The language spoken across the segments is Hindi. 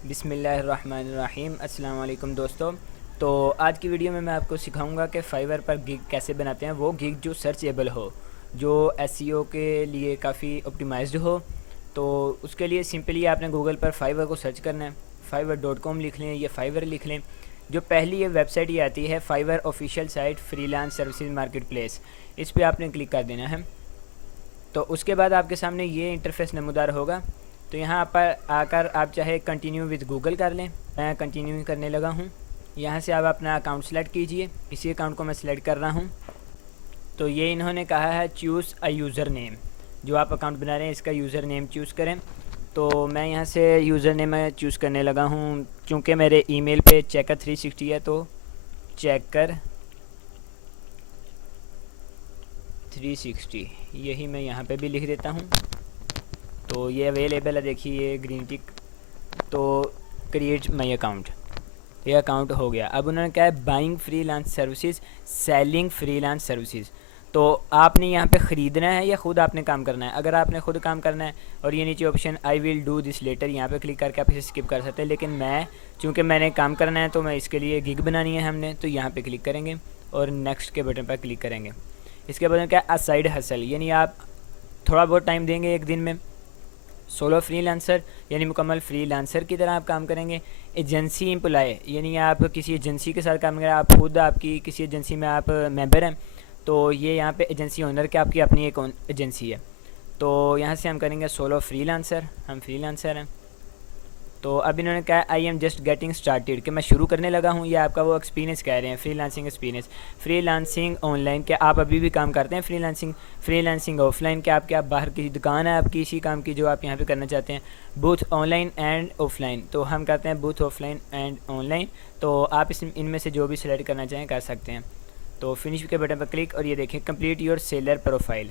बिस्मिल्लाहिर्रहमानिर्रहीम। अस्सलाम वालेकुम दोस्तों। तो आज की वीडियो में मैं आपको सिखाऊंगा कि फाइवर पर गिग कैसे बनाते हैं, वो गिग जो सर्चेबल हो, जो एसईओ के लिए काफ़ी ऑप्टिमाइज्ड हो। तो उसके लिए सिंपली आपने गूगल पर फाइवर को सर्च करना है, fiverr.com लिख लें या फाइवर लिख लें। जो पहली ये वेबसाइट ये आती है Fiverr official site freelance services market place, इस पर आपने क्लिक कर देना है। तो उसके बाद आपके सामने ये इंटरफेस नमूदार होगा। तो यहाँ पर आकर आप चाहे कंटिन्यू विद गूगल कर लें, मैं कंटिन्यू करने लगा हूँ। यहाँ से आप अपना अकाउंट सेलेक्ट कीजिए, इसी अकाउंट को मैं सेलेक्ट कर रहा हूँ। तो ये इन्होंने कहा है चूज़ अ यूज़र नेम, जो आप अकाउंट बना रहे हैं इसका यूज़र नेम चूज़ करें। तो मैं यहाँ से यूज़र नेम मैं चूज़ करने लगा हूँ, चूँकि मेरे ईमेल पे चेकर 360 है तो चेकर 360 यही मैं यहाँ पे भी लिख देता हूँ। तो ये अवेलेबल है, देखिए ये ग्रीन टिक। तो क्रिएट माई अकाउंट, ये अकाउंट हो गया। अब उन्होंने कहा है buying freelance services, selling freelance services. तो आपने यहाँ पे ख़रीदना है या ख़ुद आपने काम करना है। अगर आपने ख़ुद काम करना है और ये नीचे option I will do this later, यहाँ पे क्लिक करके आप इसे स्किप कर सकते हैं। लेकिन मैं चूँकि मैंने काम करना है तो मैं इसके लिए गिग बनानी है हमने, तो यहाँ पे क्लिक करेंगे और नेक्स्ट के बटन पर क्लिक करेंगे। इसके बाद क्या है साइड हसल, यानी आप थोड़ा बहुत टाइम देंगे एक दिन में। सोलो फ्रीलांसर यानी मुकम्मल फ्रीलांसर की तरह आप काम करेंगे। एजेंसी एम्प्लॉय यानी आप किसी एजेंसी के साथ काम करें, आप खुद आपकी किसी एजेंसी में आप मेंबर हैं, तो ये यहाँ पे एजेंसी ओनर के आपकी अपनी एक एजेंसी है। तो यहाँ से हम करेंगे सोलो फ्रीलांसर, हम फ्रीलांसर हैं। तो अब इन्होंने कहा I am just getting started, कि मैं शुरू करने लगा हूँ। ये आपका वो एक्सपीरियंस कह रहे हैं, फ्रीलांसिंग एक्सपीरियंस। फ्रीलांसिंग ऑनलाइन, क्या आप अभी भी काम करते हैं फ्रीलांसिंग। फ्रीलांसिंग ऑफलाइन, क्या आपके आप बाहर की दुकान है आपकी इसी काम की जो आप यहाँ पे करना चाहते हैं। बूथ ऑनलाइन एंड ऑफलाइन, तो हम करते हैं बूथ ऑफलाइन एंड ऑनलाइन। तो आप इनमें से जो भी सिलेक्ट करना चाहें कर सकते हैं। तो फिनिश के बटन पर क्लिक और ये देखें कंप्लीट योर सेलर प्रोफाइल।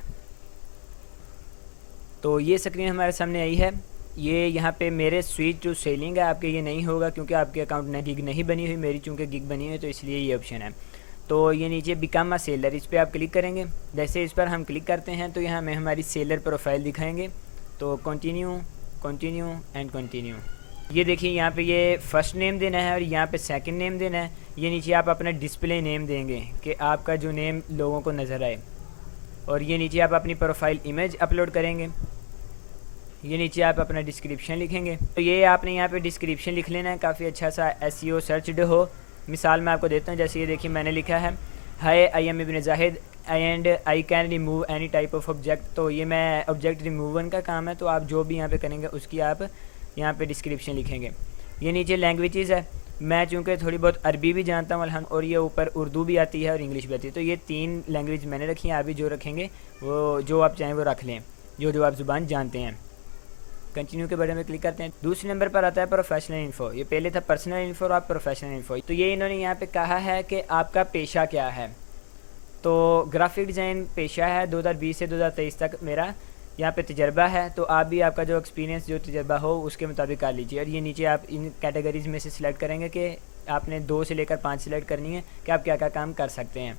तो ये स्क्रीन हमारे सामने आई है। ये यहाँ पे मेरे स्विच टू सेलिंग है, आपके ये नहीं होगा क्योंकि आपके अकाउंट में गिग नहीं बनी हुई। मेरी चूँकि गिग बनी हुई है तो इसलिए ये ऑप्शन है। तो ये नीचे बिकम अ सेलर, इस पर आप क्लिक करेंगे। जैसे इस पर हम क्लिक करते हैं तो यहाँ हमें हमारी सेलर प्रोफाइल दिखाएंगे। तो कंटिन्यू, कंटिन्यू एंड कंटिन्यू। ये देखिए यहाँ पे ये फर्स्ट नेम देना है और यहाँ पे सेकंड नेम देना है। ये नीचे आप अपना डिस्प्ले नेम देंगे कि आपका जो नेम लोगों को नज़र आए। और ये नीचे आप अपनी प्रोफाइल इमेज अपलोड करेंगे। ये नीचे आप अपना डिस्क्रिप्शन लिखेंगे। तो ये आपने यहाँ पे डिस्क्रिप्शन लिख लेना है, काफ़ी अच्छा सा एसईओ सर्चड हो। मिसाल मैं आपको देता हूँ, जैसे ये देखिए मैंने लिखा है hi I am Ibn Zahid and I can remove any type of object. तो ये मैं ऑब्जेक्ट रिमूवन का काम है, तो आप जो भी यहाँ पे करेंगे उसकी आप यहाँ पे डिस्क्रिप्शन लिखेंगे। ये नीचे लैंग्वेजेस है, मैं चूँकि थोड़ी बहुत अरबी भी जानता हूँ अल्हम्दुलिल्लाह, और ये ऊपर उर्दू भी आती है और इंग्लिश भी आती है। तो ये 3 लैंग्वेज मैंने रखी हैं, आप भी जो रखेंगे वो जो आप चाहें वो रख लें, जो आप ज़ुबान जानते हैं। कंटिन्यू के बटन में क्लिक करते हैं। दूसरे नंबर पर आता है प्रोफेशनल इन्फो, ये पहले था पर्सनल इन्फो और आप प्रोफेशनल इन्फो। तो ये इन्होंने यहाँ पे कहा है कि आपका पेशा क्या है। तो ग्राफिक डिज़ाइन पेशा है, 2020 से 2023 तक मेरा यहाँ पे तजर्बा है। तो आप भी आपका जो एक्सपीरियंस जो तजर्बा हो उसके मुताबिक कर लीजिए। और ये नीचे आप इन कैटेगरीज में से सिलेक्ट करेंगे कि आपने 2 से लेकर 5 सिलेक्ट करनी है कि आप क्या क्या काम कर सकते हैं।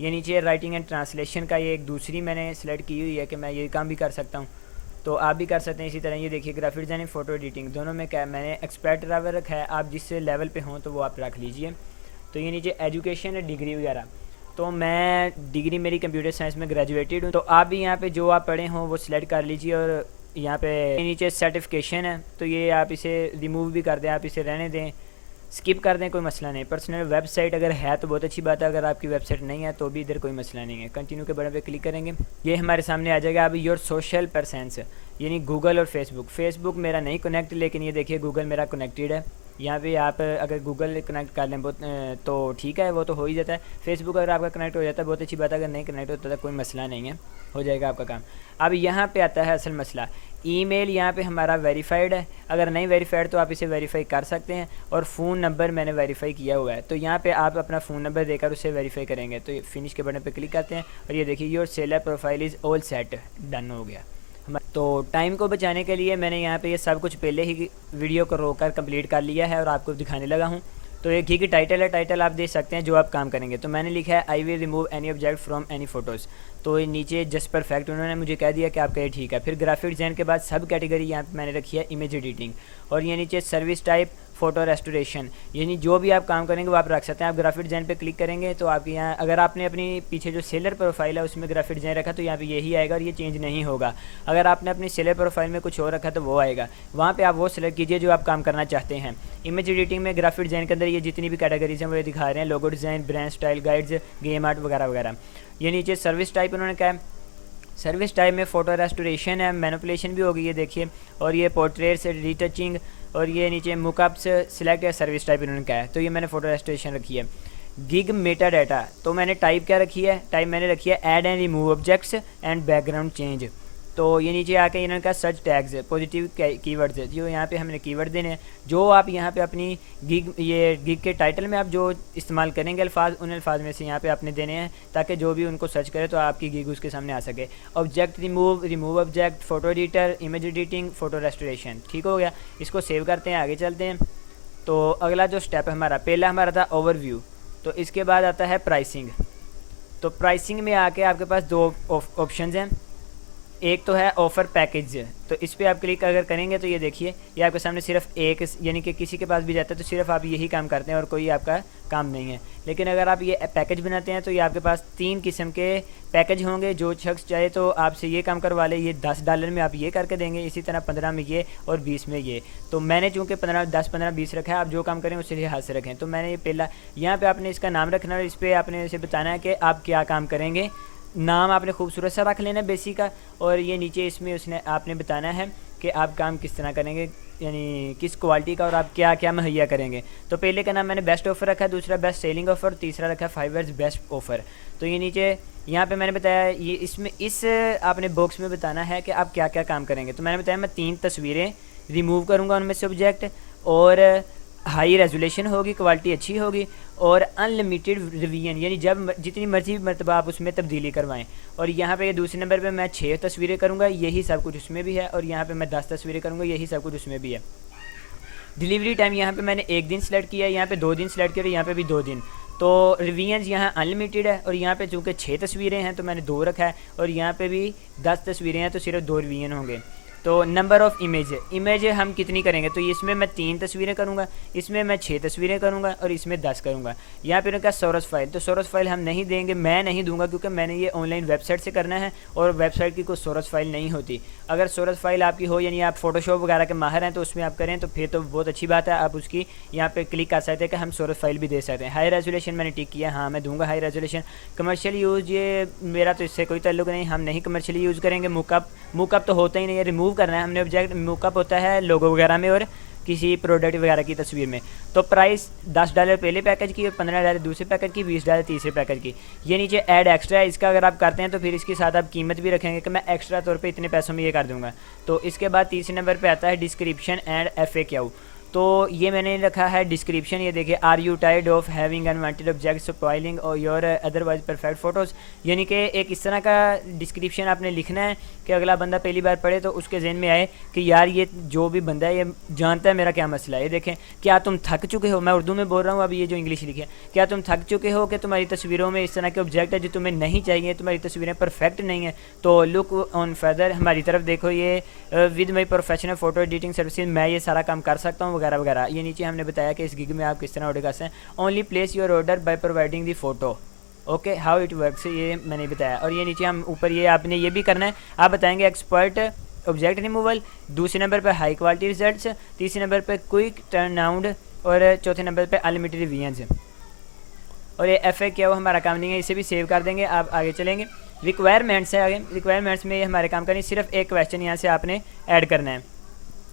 ये नीचे राइटिंग एंड ट्रांसलेशन का ये एक दूसरी मैंने सेलेक्ट की हुई है कि मैं ये काम भी कर सकता हूँ, तो आप भी कर सकते हैं इसी तरह। ये देखिए ग्राफिक डिज़ाइनिंग फ़ोटो एडिटिंग दोनों में क्या मैंने एक्सपर्ट लेवल रखा है, आप जिस लेवल पे हों तो वो आप रख लीजिए। तो ये नीचे एजुकेशन है, डिग्री वगैरह, तो मैं डिग्री मेरी कंप्यूटर साइंस में ग्रेजुएटेड हूँ। तो आप भी यहाँ पे जो आप पढ़े हों वो सिलेक्ट कर लीजिए। और यहाँ पे नीचे सर्टिफिकेशन है, तो ये आप इसे रिमूव भी कर दें, आप इसे रहने दें, स्किप कर दें, कोई मसला नहीं। पर्सनल वेबसाइट अगर है तो बहुत अच्छी बात है, अगर आपकी वेबसाइट नहीं है तो भी इधर कोई मसला नहीं है। कंटिन्यू के बटन पे क्लिक करेंगे, ये हमारे सामने आ जाएगा अब योर सोशल पर्सन्स, यानी गूगल और फेसबुक। फेसबुक मेरा नहीं कनेक्ट, लेकिन ये देखिए गूगल मेरा कनेक्टेड है। यहाँ पे आप अगर गूगल कनेक्ट कर लें तो ठीक है, वो तो हो ही जाता है। फेसबुक अगर आपका कनेक्ट हो जाता है बहुत अच्छी बात है, अगर नहीं कनेक्ट होता तो कोई मसला नहीं है, हो जाएगा आपका काम। अब यहाँ पे आता है असल मसला, ईमेल यहाँ पे हमारा वेरीफाइड है, अगर नहीं वेरीफाइड तो आप इसे वेरीफाई कर सकते हैं। और फ़ोन नंबर मैंने वेरीफाई किया हुआ है, तो यहाँ पे आप अपना फ़ोन नंबर देकर उसे वेरीफाई करेंगे। तो फिनिश के बटन पे क्लिक करते हैं और ये देखिए your seller profile is all set, done हो गया। तो टाइम को बचाने के लिए मैंने यहाँ पे ये सब कुछ पहले ही वीडियो को रोककर कंप्लीट कर लिया है और आपको दिखाने लगा हूँ। तो ये गिग टाइटल है, टाइटल आप दे सकते हैं जो आप काम करेंगे। तो मैंने लिखा है I will remove any object from any photos. तो ये नीचे जस्ट परफेक्ट उन्होंने मुझे कह दिया कि आपका ये ठीक है। फिर ग्राफिक डिज़ाइन के बाद सब कैटेगरी यहाँ पे मैंने रखी है इमेज एडिटिंग, और ये नीचे सर्विस टाइप फ़ोटो रेस्टोरेशन, यानी जो भी आप काम करेंगे वो आप रख सकते हैं। आप ग्राफिक डिज़ाइन पे क्लिक करेंगे तो आपके यहाँ अगर आपने अपनी पीछे जो सेलर प्रोफाइल है उसमें ग्राफिक डिज़ाइन रखा तो यहाँ पे यही आएगा और ये चेंज नहीं होगा। अगर आपने अपनी सेलर प्रोफाइल में कुछ और रखा तो वो आएगा, वहाँ पे आप वो सेलेक्ट कीजिए जो आप काम करना चाहते हैं। इमेज एडिटिंग में ग्राफिक डिज़ाइन के अंदर ये जितनी भी कैटेगरीज हैं वो ये दिखा रहे हैं, logo design, brand style, guides, game art वगैरह वगैरह। ये नीचे सर्विस टाइप उन्होंने कहा है, सर्विस टाइप में फ़ोटो रेस्टोरेशन है, मैनिपुलेशन भी होगी ये देखिए, और ये पोर्ट्रेट्स, रिटचिंग, और ये नीचे मुकअप्स सिलेक्ट या सर्विस टाइप इन्होंने कहा है। तो ये मैंने फ़ोटो रेस्टोरेशन रखी है। गिग मेटा डाटा, तो मैंने टाइप क्या रखी है, टाइप मैंने रखी है add and remove objects and background change. तो ये नीचे आके इन्होंने कहा सर्च टैग्स, पॉजिटिव कीवर्ड्स है जो यहाँ पे हमने कीवर्ड देने हैं, जो आप यहाँ पे अपनी गिग के टाइटल में आप जो इस्तेमाल करेंगे अल्फाज, उन अल्फाज में से यहाँ पे आपने देने हैं ताकि जो भी उनको सर्च करे तो आपकी गिग उसके सामने आ सके। Object remove, remove object, photo editor, image editing, photo restoration. ठीक हो गया, इसको सेव करते हैं, आगे चलते हैं। तो अगला जो स्टेप है हमारा, पहला हमारा था ओवरव्यू, तो इसके बाद आता है प्राइसिंग। तो प्राइसिंग में आके आपके पास दो ऑप्शन हैं, एक तो है ऑफ़र पैकेज, तो इस पर आप क्लिक अगर करेंगे तो ये देखिए ये आपके सामने सिर्फ एक, यानी कि किसी के पास भी जाता है तो सिर्फ आप यही काम करते हैं और कोई आपका काम नहीं है। लेकिन अगर आप ये पैकेज बनाते हैं तो ये आपके पास 3 किस्म के पैकेज होंगे। जो शख्स चाहे तो आपसे ये काम करवा ले, ये $10 में आप ये करके देंगे, इसी तरह 15 में ये और 20 में ये। तो मैंने चूँकि 10, 15, 20 रखा है, आप जो काम करें उसी लिहाज से रखें। तो मैंने ये पहला यहाँ पर आपने इसका नाम रखना है, इस पर आपने इसे बताना है कि आप क्या काम करेंगे, नाम आपने खूबसूरत सा रख लेना बेसिक का, और ये नीचे इसमें उसने आपने बताना है कि आप काम किस तरह करेंगे, यानी किस क्वालिटी का और आप क्या क्या मुहैया करेंगे। तो पहले का नाम मैंने बेस्ट ऑफ़र रखा है, दूसरा बेस्ट सेलिंग ऑफ़र, तीसरा रखा है 5 इयर्स बेस्ट ऑफ़र। तो ये नीचे यहाँ पे मैंने बताया ये इसमें इस आपने बॉक्स में बताना है कि आप क्या क्या काम करेंगे। तो मैंने बताया मैं 3 तस्वीरें रिमूव करूँगा उनमें से ऑब्जेक्ट, और हाई रेजोल्यूशन होगी, क्वालिटी अच्छी होगी, और अनलिमिटेड रिवीजन, यानी जब जितनी मर्जी मरतबा आप उसमें तब्दीली करवाएं। और यहाँ पे दूसरे नंबर पे मैं 6 तस्वीरें करूँगा, यही सब कुछ उसमें भी है, और यहाँ पे मैं 10 तस्वीरें करूँगा, यही सब कुछ उसमें भी है। डिलीवरी टाइम यहाँ पे मैंने 1 दिन सेलेक्ट किया है, यहाँ पे 2 दिन सेलेक्ट किया, यहाँ पे भी 2 दिन। तो रिवीजन्स यहाँ अनलिमिटेड है, और यहाँ पे चूँकि 6 तस्वीरें हैं तो मैंने 2 रखा है, और यहाँ पे भी 10 तस्वीरें हैं तो सिर्फ 2 रिवीजन होंगे। तो नंबर ऑफ़ इमेज हम कितनी करेंगे, तो इसमें मैं 3 तस्वीरें करूँगा, इसमें मैं 6 तस्वीरें करूँगा, और इसमें 10 करूँगा। यहाँ पे उनका सोर्स फाइल, तो सोर्स फाइल हम नहीं देंगे, मैं नहीं दूंगा क्योंकि मैंने ये ऑनलाइन वेबसाइट से करना है और वेबसाइट की कोई सोर्स फाइल नहीं होती। अगर सोर्स फाइल आपकी हो, यानी आप फोटोशॉप वगैरह के माहिर हैं तो उसमें आप करें तो फिर तो बहुत अच्छी बात है, आप उसकी यहाँ पे क्लिक कर सकते हैं कि हम सोर्स फाइल भी दे सकते हैं। हाई रेजोल्यूशन मैंने टिक किया, हाँ मैं दूंगा हाई रेजोल्यूशन। कमर्शियल यूज़, ये मेरा तो इससे कोई ताल्लुक नहीं, हम नहीं कमर्शियली यूज़ करेंगे। मुकअप तो होता ही नहीं है, रिमूव करना है हमने ऑब्जेक्ट, मुकअप होता है लोगो वगैरह में और किसी प्रोडक्ट वगैरह की तस्वीर में। तो प्राइस $10 पहले पैकेज की और $15 दूसरे पैकेज की, $20 तीसरे पैकेज की। ये नीचे ऐड एक्स्ट्रा है, इसका अगर आप करते हैं तो फिर इसके साथ आप कीमत भी रखेंगे कि मैं एक्स्ट्रा तौर पे इतने पैसों में ये कर दूंगा। तो इसके बाद तीसरे नंबर पे आता है डिस्क्रिप्शन एंड FAQ। तो ये मैंने रखा है डिस्क्रिप्शन, ये देखिए are you tired of having unwanted objects spoiling और योर अदरवाइज परफेक्ट फ़ोटोज़, यानी कि एक इस तरह का डिस्क्रिप्शन आपने लिखना है कि अगला बंदा पहली बार पढ़े तो उसके जहन में आए कि यार ये जो भी बंदा है ये जानता है मेरा क्या मसला है। ये देखें, क्या तुम थक चुके हो, मैं उर्दू में बोल रहा हूँ अब, ये जो इंग्लिश लिखी है, क्या तुम थक चुके हो कि तुम्हारी तस्वीरों में इस तरह के ऑब्जेक्ट है जो तुम्हें नहीं चाहिए, तुम्हारी तस्वीरें परफेक्ट नहीं है, तो लुक ऑन फर्दर, हमारी तरफ देखो, ये with my professional photo editing services मैं ये सारा काम कर सकता हूँ वगैरह वगैरह। ये नीचे हमने बताया कि इस गिग में आप किस तरह ऑर्डर कर सकते हैं। Only place your order by providing the photo, okay how it works, ये मैंने बताया। और ये नीचे हम ऊपर ये आपने ये भी करना है, आप बताएंगे एक्सपर्ट ऑब्जेक्ट रिमूवल, दूसरे नंबर पर हाई क्वालिटी रिजल्ट्स, तीसरे नंबर पर क्विक टर्न अराउंड, और चौथे नंबर पर अनलिमिटेड रिवीजन्स। और ये FAQ हमारा काम नहीं है, इसे भी सेव कर देंगे। आप आगे चलेंगे, रिक्वायरमेंट्स है। आगे रिक्वायरमेंट्स में हमारे काम करनी, सिर्फ एक क्वेश्चन यहाँ से आपने ऐड करना है।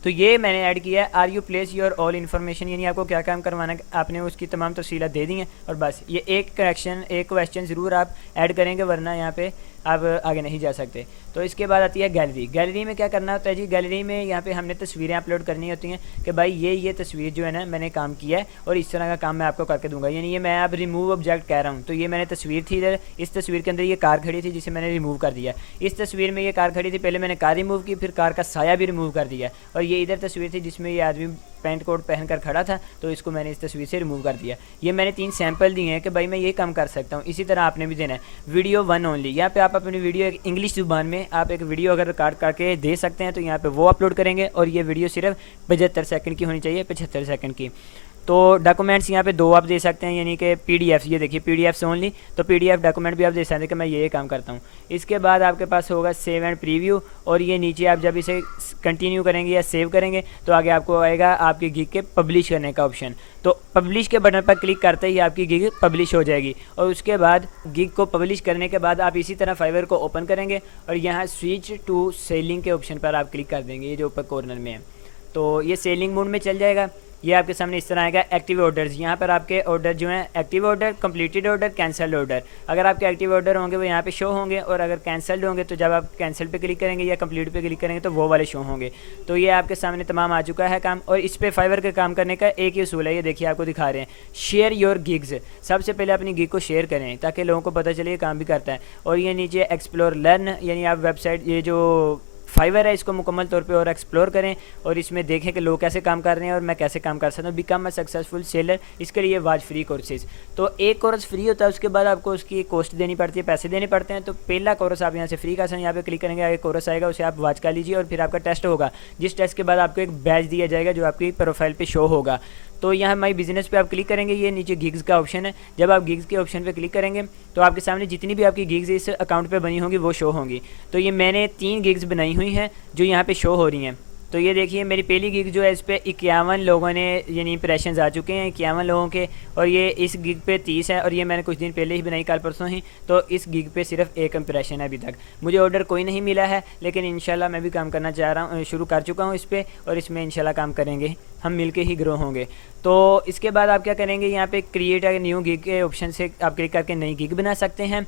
तो ये मैंने ऐड किया है, are you place your all information, यानी आपको क्या काम करवाना है आपने उसकी तमाम तफसीलात दे दी हैं, और बस ये एक क्वेश्चन ज़रूर आप ऐड करेंगे, वरना यहाँ पे आप आगे नहीं जा सकते। तो इसके बाद आती है गैलरी। गैलरी में क्या करना होता है जी, गैलरी में यहाँ पे हमने तस्वीरें अपलोड करनी होती हैं कि भाई ये तस्वीर जो है ना मैंने काम किया है और इस तरह का काम मैं आपको करके दूंगा। यानी ये मैं अब रिमूव ऑब्जेक्ट कह रहा हूँ, तो ये मैंने तस्वीर थी इधर, इस तस्वीर के अंदर ये कार खड़ी थी जिसे मैंने रिमूव कर दिया। इस तस्वीर में ये कार खड़ी थी, पहले मैंने कार रिमूव की, फिर कार का साया भी रिमूव कर दिया। और ये इधर तस्वीर थी जिसमें ये आदमी पैंट कोट पहनकर खड़ा था, तो इसको मैंने इस तस्वीर से रिमूव कर दिया। ये मैंने 3 सैंपल दिए हैं कि भाई मैं ये काम कर सकता हूँ। इसी तरह आपने भी देना है। वीडियो 1 ओनली, यहाँ पे आप अपनी वीडियो एक इंग्लिश ज़ुबान में आप एक वीडियो अगर रिकॉर्ड करके दे सकते हैं तो यहाँ पे वो अपलोड करेंगे, और ये वीडियो सिर्फ 75 सेकंड की होनी चाहिए, 75 सेकंड की। तो डॉक्यूमेंट्स यहाँ पे 2 आप दे सकते हैं, यानी कि पीडीएफ, ये देखिए पीडीएफ ओनली, तो पीडीएफ डॉक्यूमेंट भी आप दे सकते हैं कि मैं ये काम करता हूँ। इसके बाद आपके पास होगा सेव एंड प्रीव्यू, और ये नीचे आप जब इसे कंटिन्यू करेंगे या सेव करेंगे तो आगे आपको आएगा आपकी गिग के पब्लिश करने का ऑप्शन। तो पब्लिश के बटन पर क्लिक करते ही आपकी गिग पब्लिश हो जाएगी, और उसके बाद गिग को पब्लिश करने के बाद आप इसी तरह फाइवर को ओपन करेंगे और यहाँ स्विच टू सेलिंग के ऑप्शन पर आप क्लिक कर देंगे, ये जो ऊपर कॉर्नर में है, तो ये सेलिंग मोड में चल जाएगा। ये आपके सामने इस तरह आएगा एक्टिव ऑर्डर्स, यहाँ पर आपके ऑर्डर जो हैं active order, completed order, cancelled order. अगर आपके एक्टिव ऑर्डर होंगे वो यहाँ पे शो होंगे, और अगर कैंसल्ड होंगे तो जब आप कैंसिल पे क्लिक करेंगे या कंप्लीट पे क्लिक करेंगे तो वो वाले शो होंगे। तो ये आपके सामने तमाम आ चुका है काम, और इस पे फाइवर के काम करने का एक ही उसूल है, ये देखिए आपको दिखा रहे हैं, शेयर योर गिग्स। सबसे पहले अपनी गिग को शेयर करें ताकि लोगों को पता चले ये काम भी करता है। और ये नीचे एक्सप्लोर लर्न, यानी आप वेबसाइट, ये जो फाइवर है इसको मुकम्मल तौर पे और एक्सप्लोर करें और इसमें देखें कि लोग कैसे काम कर रहे हैं और मैं कैसे काम कर सकता हूँ। बिकम अ सक्सेसफुल सेलर, इसके लिए वाच फ्री कोर्सेज। तो एक कोर्स फ्री होता है, उसके बाद आपको उसकी कॉस्ट देनी पड़ती है, पैसे देने पड़ते हैं। तो पहला कोर्स आप यहाँ से फ्री का यहाँ पे क्लिक करेंगे, आगे कोर्स आएगा, उसे आप वाच कर लीजिए, और फिर आपका टेस्ट होगा, जिस टेस्ट के बाद आपको एक बैच दिया जाएगा जो आपकी प्रोफाइल पे शो होगा। तो यहाँ माई बिजनेस पे आप क्लिक करेंगे, ये नीचे गिग्स का ऑप्शन है। जब आप गिग्स के ऑप्शन पे क्लिक करेंगे तो आपके सामने जितनी भी आपकी गिग्स इस अकाउंट पे बनी होंगी वो शो होंगी। तो ये मैंने 3 गिग्स बनाई हुई हैं जो यहाँ पे शो हो रही हैं। तो ये देखिए मेरी पहली गिग जो है इस पर 51 लोगों ने यानी इंप्रेशंस आ चुके हैं, 51 लोगों के, और ये इस गिग पे 30 है, और ये मैंने कुछ दिन पहले ही बनाई, कल परसों ही। तो इस गिग पे सिर्फ 1 इंप्रेशन है अभी तक। मुझे ऑर्डर कोई नहीं मिला है, लेकिन इंशाल्लाह मैं भी काम करना चाह रहा हूँ, शुरू कर चुका हूँ इस पर, और इसमें इंशाल्लाह काम करेंगे, हम मिलके ही ग्रो होंगे। तो इसके बाद आप क्या करेंगे, यहाँ पे क्रिएट अ न्यू गिग के ऑप्शन से आप क्लिक करके नई गिग बना सकते हैं।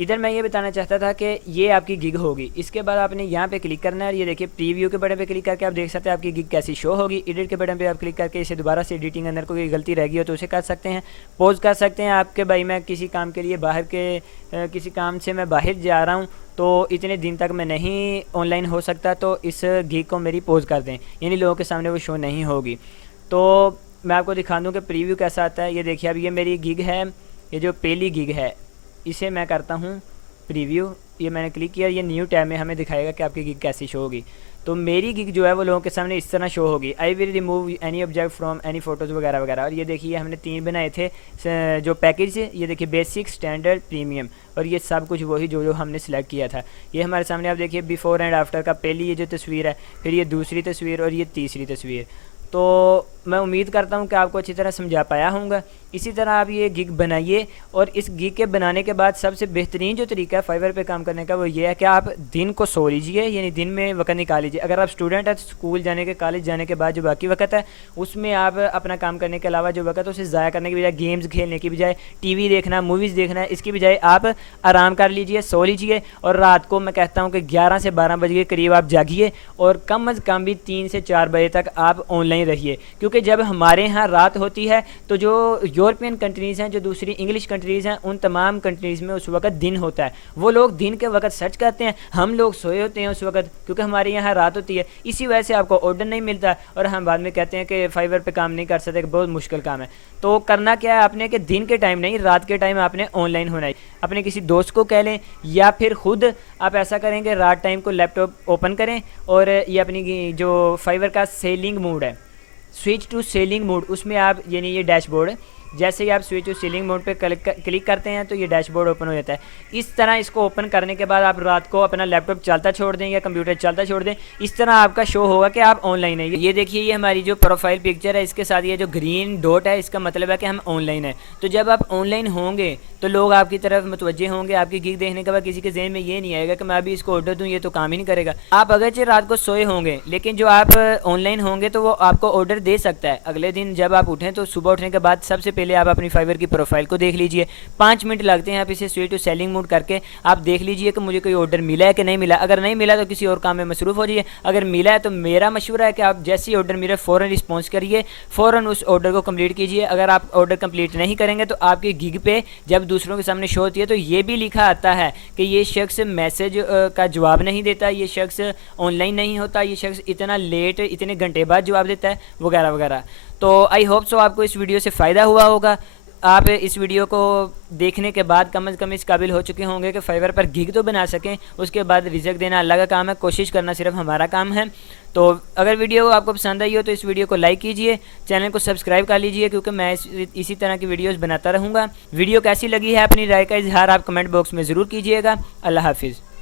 इधर मैं ये बताना चाहता था कि ये आपकी गिग होगी। इसके बाद आपने यहाँ पे क्लिक करना है, और ये देखिए प्रीव्यू के बटन पे क्लिक करके आप देख सकते हैं आपकी गिग कैसी शो होगी। एडिट के बटन पे आप क्लिक करके इसे दोबारा से एडिटिंग अंदर कोई गलती रह गई हो तो उसे कर सकते हैं, पॉज कर सकते हैं आपके भाई मैं किसी काम के लिए बाहर के किसी काम से मैं बाहर जा रहा हूँ तो इतने दिन तक मैं नहीं ऑनलाइन हो सकता, तो इस गिग को मेरी पॉज कर दें, यानी लोगों के सामने वो शो नहीं होगी। तो मैं आपको दिखा दूँ कि प्रीव्यू कैसा आता है। ये देखिए अब ये मेरी गिग है, ये जो पहली गिग है इसे मैं करता हूँ प्रीव्यू। ये मैंने क्लिक किया, ये न्यू टैब में हमें दिखाएगा कि आपकी गिग कैसी शो होगी। तो मेरी गिग जो है वो लोगों के सामने इस तरह शो होगी, I will remove any object from any photos वगैरह वगैरह। और ये देखिए हमने 3 बनाए थे जो पैकेज, ये देखिए बेसिक, स्टैंडर्ड, प्रीमियम, और ये सब कुछ वही जो हमने सेलेक्ट किया था। ये हमारे सामने आप देखिए बिफोर एंड आफ्टर का पहली ये जो तस्वीर है, फिर ये दूसरी तस्वीर और ये तीसरी तस्वीर। तो मैं उम्मीद करता हूँ कि आपको अच्छी तरह समझा पाया होऊंगा। इसी तरह आप ये गिग बनाइए, और इस गिग के बनाने के बाद सबसे बेहतरीन जो तरीका है फाइवर पे काम करने का वो ये है कि आप दिन को सो लीजिए, यानी दिन में वक्त निकाल लीजिए। अगर आप स्टूडेंट हैं तो स्कूल जाने के, कॉलेज जाने के बाद जो बाकी वक्त है उसमें आप अपना काम करने के अलावा जो वक्त है उसे ज़ाया करने की बजाय, गेम्स खेलने की बजाय, टीवी देखना, मूवीज़ देखना, इसकी बजाय आप आराम कर लीजिए, सो लीजिए। और रात को मैं कहता हूँ कि 11 से 12 बजे के करीब आप जागिए, और कम अज़ कम भी 3 से 4 बजे तक आप ऑनलाइन रहिए। क्योंकि जब हमारे यहाँ रात होती है तो जो यूरोपियन कंट्रीज़ हैं, जो दूसरी इंग्लिश कंट्रीज़ हैं, उन तमाम कंट्रीज़ में उस वक्त दिन होता है। वो लोग दिन के वक्त सर्च करते हैं, हम लोग सोए होते हैं उस वक्त, क्योंकि हमारे यहाँ रात होती है। इसी वजह से आपको ऑर्डर नहीं मिलता, और हम बाद में कहते हैं कि फाइवर पे काम नहीं कर सकते, बहुत मुश्किल काम है। तो करना क्या है आपने कि दिन के टाइम नहीं, रात के टाइम आपने ऑनलाइन होना है। अपने किसी दोस्त को कह लें, या फिर खुद आप ऐसा करेंगे, रात टाइम को लैपटॉप ओपन करें, और ये अपनी जो फाइवर का सेलिंग मोड है, स्विच टू सेलिंग मोड, उसमें आप, यानी ये डैशबोर्ड है, जैसे ही आप स्विच टू सेलिंग मोड पे क्लिक करते हैं तो ये डैशबोर्ड ओपन हो जाता है। इस तरह इसको ओपन करने के बाद आप रात को अपना लैपटॉप चलता छोड़ दें या कंप्यूटर चलता छोड़ दें, इस तरह आपका शो होगा कि आप ऑनलाइन है। ये देखिए ये हमारी जो प्रोफाइल पिक्चर है, इसके साथ ये जो ग्रीन डॉट है इसका मतलब है कि हम ऑनलाइन है। तो जब आप ऑनलाइन होंगे तो लोग आपकी तरफ मुतवज्जे होंगे। आपकी गिग देखने के बाद किसी के जहन में ये नहीं आएगा कि मैं अभी इसको ऑर्डर दूँ, ये तो काम ही नहीं करेगा। आप अगरचे रात को सोए होंगे, लेकिन जो आप ऑनलाइन होंगे तो वो आपको ऑर्डर दे सकता है। अगले दिन जब आप उठें तो सुबह उठने के बाद सबसे पहले आप अपनी फाइवर की प्रोफाइल को देख लीजिए, 5 मिनट लगते हैं, आप इसे स्विच टू सेलिंग मोड करके आप देख लीजिए कि मुझे कोई ऑर्डर मिला है कि नहीं मिला। अगर नहीं मिला तो किसी और काम में मसरूफ़ हो जाइए, अगर मिला है तो मेरा मशवरा है कि आप जैसे ही ऑर्डर मिले फ़ौरन रिस्पॉन्स करिए, फ़ौरन उस ऑर्डर को कंप्लीट कीजिए। अगर आप ऑर्डर कंप्लीट नहीं करेंगे तो आपकी गिग पे जब दूसरों के सामने शो होती है तो ये भी लिखा आता है कि ये शख्स मैसेज का जवाब नहीं देता, ये शख्स ऑनलाइन नहीं होता, ये शख्स इतना लेट इतने घंटे बाद जवाब देता है, वगैरह वगैरह। तो आई होप सो आपको इस वीडियो से फ़ायदा हुआ होगा। आप इस वीडियो को देखने के बाद कम से कम इस काबिल हो चुके होंगे कि फाइवर पर गिग तो बना सकें, उसके बाद रिजल्ट देना अल्लाह का काम है, कोशिश करना सिर्फ हमारा काम है। तो अगर वीडियो आपको पसंद आई हो तो इस वीडियो को लाइक कीजिए, चैनल को सब्सक्राइब कर लीजिए, क्योंकि मैं इसी तरह की वीडियोस बनाता रहूँगा। वीडियो कैसी लगी है अपनी राय का इजहार आप कमेंट बॉक्स में ज़रूर कीजिएगा। अल्लाह हाफिज़।